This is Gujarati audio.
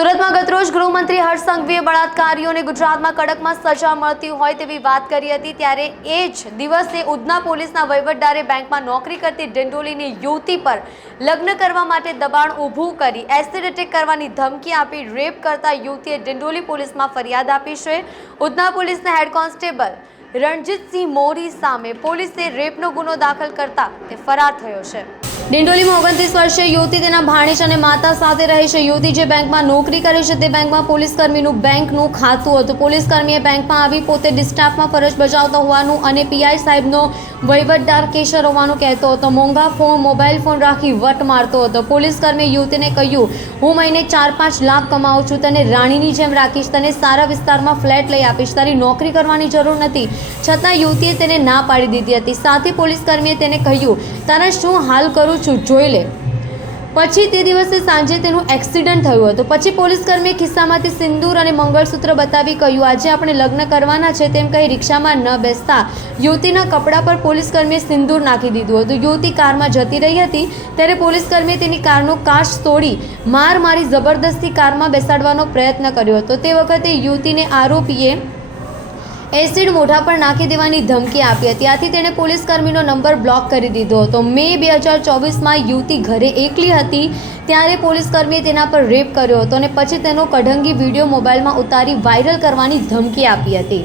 સુરતમાં ગતરોજ ગૃહમંત્રી હર્ષ સંઘવીએ બળાત્કારીઓને ગુજરાતમાં કડકમાં સજા મળતી હોય તેવી વાત કરી હતી। ત્યારે એ જ દિવસે ઉધના પોલીસના વહીવટદારે બેંકમાં નોકરી કરતી ડિંડોલીની યુવતી પર લગ્ન કરવા માટે દબાણ ઊભું કરી એસિડ એટેક કરવાની ધમકી આપી રેપ કરતા યુવતીએ ડિંડોલી પોલીસમાં ફરિયાદ આપી છે। ઉધના પોલીસના હેડ કોન્સ્ટેબલ રણજીતસિંહ મોરી સામે પોલીસે રેપનો ગુનો દાખલ કરતા તે ફરાર થયો છે। ડિંડોલીમાં 29 વર્ષીય યુવતી તેના ભાણેજ અને માતા સાથે રહે છે। યુવતી જે બેંકમાં નોકરી કરે છે તે બેંકમાં પોલીસકર્મીનું બેંકનું ખાતું હતું। પોલીસકર્મીએ બેંકમાં આવી પોતે ડિસ્ટાફમાં ફરજ બજાવતો હોવાનું અને પીઆઈ સાહેબનો વહીવટદાર કેશર હોવાનું કહેતો હતો। મોંઘા ફોન મોબાઈલ ફોન રાખી વટ મારતો હતો। પોલીસકર્મીએ યુવતીને કહ્યું, હું મહિને 4-5 લાખ કમાઉં છું, તને રાણીની જેમ રાખીશ, તને સારા વિસ્તારમાં ફ્લેટ લઈ આપીશ, તારી નોકરી કરવાની જરૂર નથી। છતાં યુવતીએ તેને ના પાડી દીધી હતી। સાથે પોલીસકર્મીએ તેને કહ્યું, તારા શું હાલ કરું છું જોઈ લે। પછી તે દિવસે સાંજે તેનું એક્સિડન્ટ થયું હતું। પછી પોલીસકર્મીએ ખિસ્સામાંથી સિંદૂર અને મંગળસૂત્ર બતાવી કહ્યું, આજે આપણે લગ્ન કરવાના છે તેમ કહી રિક્ષામાં ન બેસતા યુવતીના કપડા પર પોલીસકર્મીએ સિંદૂર નાખી દીધું હતું। યુવતી કારમાં જતી રહી હતી ત્યારે પોલીસકર્મીએ તેની કારનો કાચ તોડી માર મારી જબરદસ્તી કારમાં બેસાડવાનો પ્રયત્ન કર્યો હતો। તે વખતે યુવતીને આરોપીએ એસિડ મોઢા પર નાખી દેવાની ધમકી આપી હતી। આથી તેણે પોલીસકર્મીનો નંબર બ્લોક કરી દીધો હતો। મે 2024માં યુવતી ઘરે એકલી હતી ત્યારે પોલીસકર્મીએ તેના પર રેપ કર્યો હતો અને પછી તેનો કઢંગી વિડીયો મોબાઈલમાં ઉતારી વાયરલ કરવાની ધમકી આપી હતી।